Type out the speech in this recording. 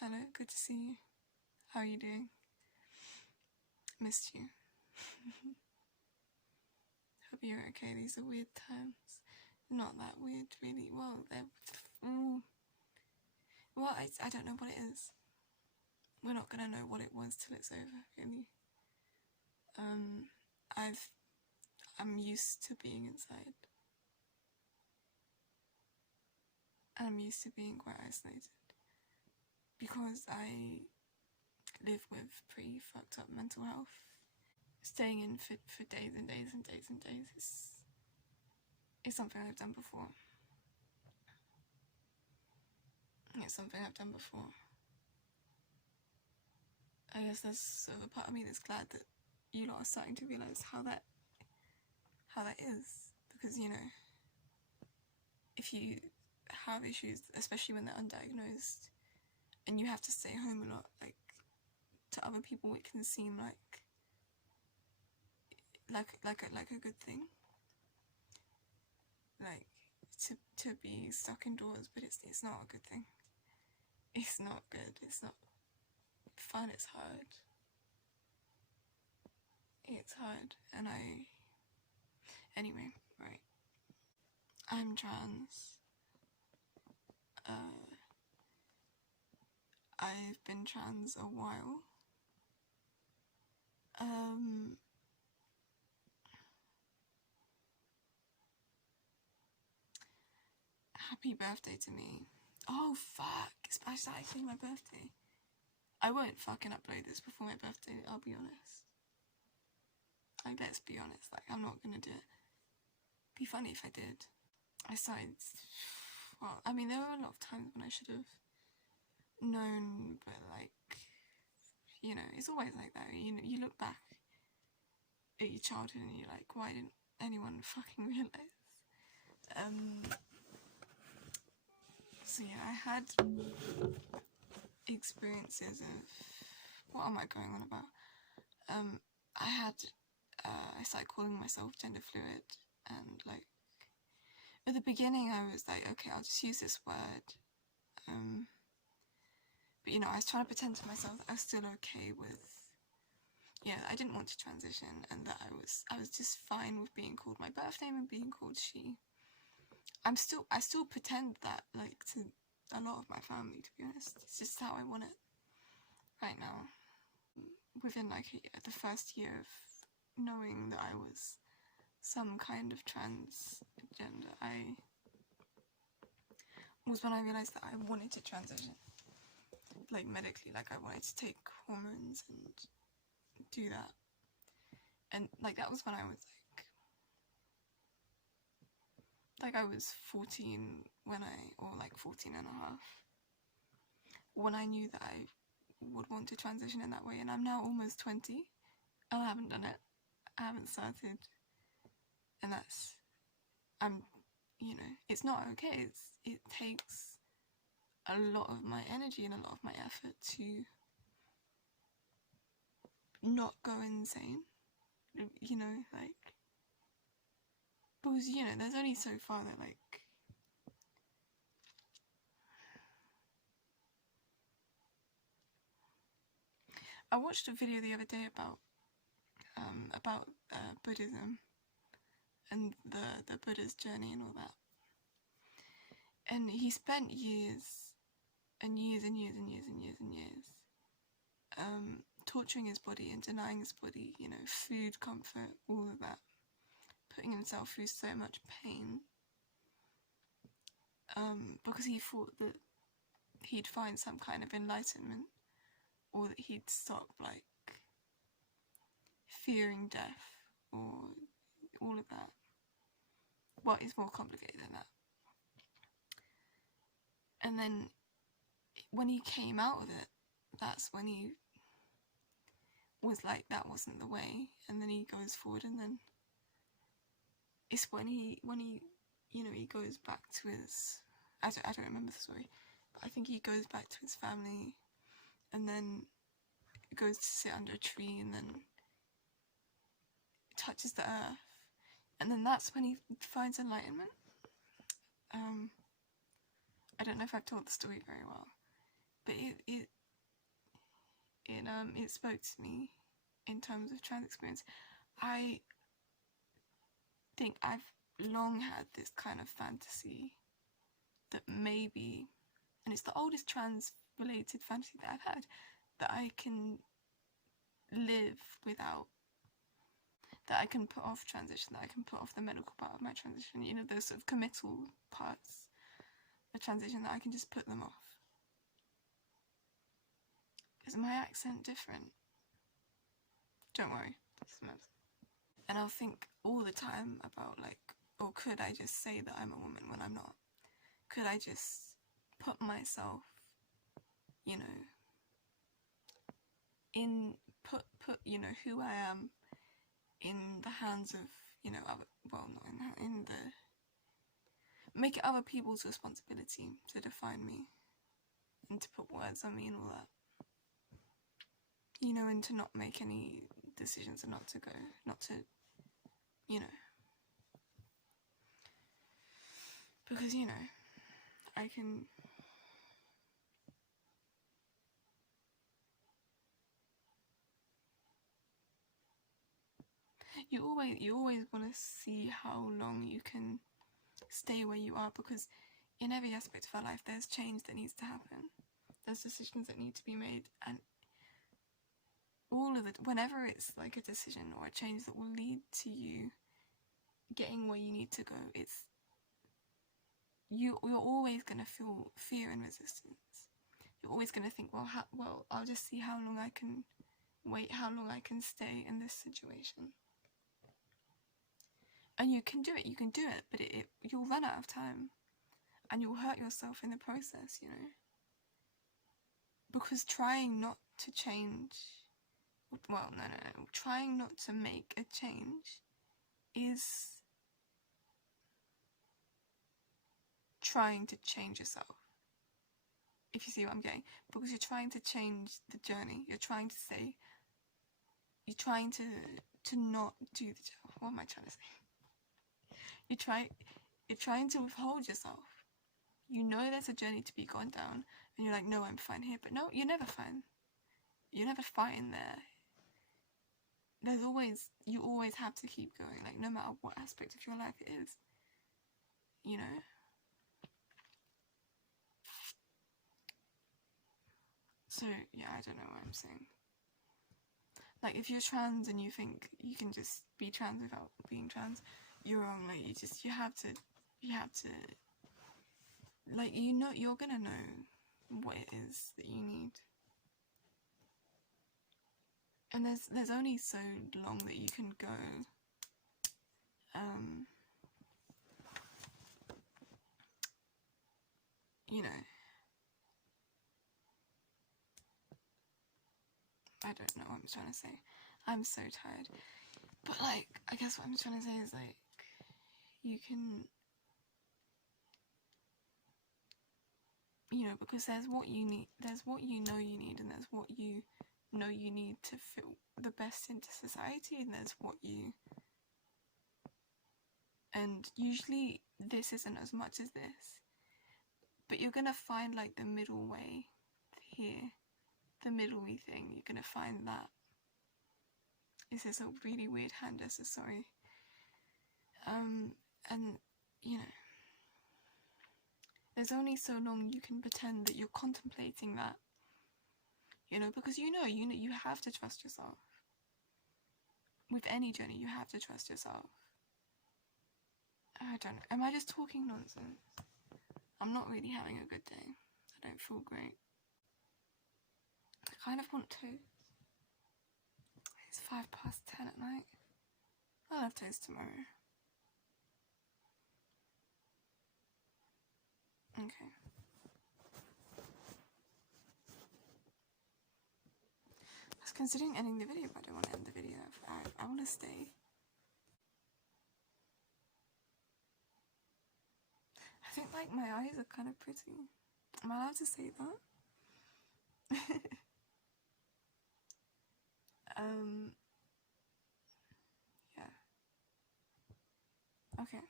Hello, good to see you. How are you doing? Missed you. Hope you're okay. These are weird times. Not that weird, really. Well, I don't know what it is. We're not gonna know what it was till it's over, really. I'm used to being inside. I'm used to being quite isolated. Because I live with pretty fucked up mental health. Staying in for days and days and days and days is something I've done before. It's something I've done before. I guess there's sort of a part of me that's glad that you lot are starting to realise how that is. Because, you know, if you have issues, especially when they're undiagnosed, and you have to stay home a lot, like, to other people it can seem like a good thing. Like, to be stuck indoors, but it's not a good thing. It's not good. It's not fun. It's hard. It's hard. And anyway, right. I'm trans. I've been trans a while. Happy birthday to me. Oh fuck, it's actually my birthday. I won't fucking upload this before my birthday, I'll be honest. Like, let's be honest, like, I'm not gonna do it. Be funny if I did. I started, well, I mean, there were a lot of times when I should have known, but like, you know, it's always like that. You look back at your childhood and you're like, why didn't anyone fucking realise? So yeah, I had experiences of, what am I going on about? I started calling myself gender fluid, and like, at the beginning I was like, okay, I'll just use this word, but you know, I was trying to pretend to myself that I was still okay with, yeah, I didn't want to transition, and that I was just fine with being called my birth name and being called she. I still pretend that, like, to a lot of my family, to be honest. It's just how I want it right now. Within like the first year of knowing that I was some kind of transgender, was when I realised that I wanted to transition, like, medically. Like, I wanted to take hormones and do that, and like, that was when I was like I was 14 or like 14 and a half, when I knew that I would want to transition in that way. And I'm now almost 20 and I haven't done it. I haven't started, and you know, it's not okay. It takes a lot of my energy and a lot of my effort to not go insane, you know, like, because, you know, there's only so far that, like, I watched a video the other day about Buddhism and the Buddha's journey and all that, and he spent years and years and years and years and years and years torturing his body and denying his body, you know, food, comfort, all of that, putting himself through so much pain, because he thought that he'd find some kind of enlightenment, or that he'd stop, like, fearing death, or all of that. Well, it's more complicated than that. And then when he came out of it, that's when he was like, that wasn't the way. And then he goes forward, and then it's when he you know, he goes back to his, I don't remember the story, but I think he goes back to his family, and then goes to sit under a tree, and then touches the earth, and then that's when he finds enlightenment. I don't know if I've told the story very well, but it spoke to me in terms of trans experience. I think I've long had this kind of fantasy that maybe, and it's the oldest trans related fantasy that I've had, that I can live without, that I can put off transition, that I can put off the medical part of my transition, you know, those sort of committal parts of transition, that I can just put them off. Is my accent different? Don't worry, doesn't matter. And I'll think all the time about, like, or could I just say that I'm a woman when I'm not? Could I just put myself, you know, put you know, who I am in the hands of, you know, other, well, not in the, make it other people's responsibility to define me and to put words on me and all that, you know, and to not make any decisions and not to, you know, because, you know, I can, you always want to see how long you can stay where you are, because in every aspect of our life there's change that needs to happen, there's decisions that need to be made, and all of it, whenever it's like a decision or a change that will lead to you getting where you need to go, it's you're always going to feel fear and resistance. You're always going to think, well, I'll just see how long I can wait, how long I can stay in this situation. And you can do it, but you'll run out of time, and you'll hurt yourself in the process, you know. Because trying not to change, well, no, trying not to make a change is trying to change yourself, if you see what I'm getting. Because you're trying to change the journey, you're trying to not do the job. What am I trying to say? You're trying to withhold yourself. You know there's a journey to be gone down, and you're like, no, I'm fine here. But no, you're never fine. You're never fine there. You always have to keep going, like, no matter what aspect of your life it is, you know. So, yeah, I don't know what I'm saying. Like, if you're trans and you think you can just be trans without being trans, you're wrong. Like, you have to, like, you know, you're gonna know what it is that you need. And there's only so long that you can go, you know, I don't know what I'm trying to say. I'm so tired. But, like, I guess what I'm trying to say is, like, you can, you know, because there's what you need, there's what you know you need, and there's what you know you need to feel the best into society, and there's what you, and usually this isn't as much as this, but you're gonna find, like, the middle way here, the middle-y thing. You're gonna find that. This is a really weird hand gesture, sorry. And, you know, there's only so long you can pretend that you're contemplating that, you know, because you know, you have to trust yourself. With any journey, you have to trust yourself. I don't know, am I just talking nonsense? I'm not really having a good day. I don't feel great. I kind of want to. It's 10:05 at night. I'll have toast tomorrow. Okay. I was considering ending the video, but I don't want to end the video. I want to stay. I think, like, my eyes are kind of pretty. Am I allowed to say that? Yeah. Okay.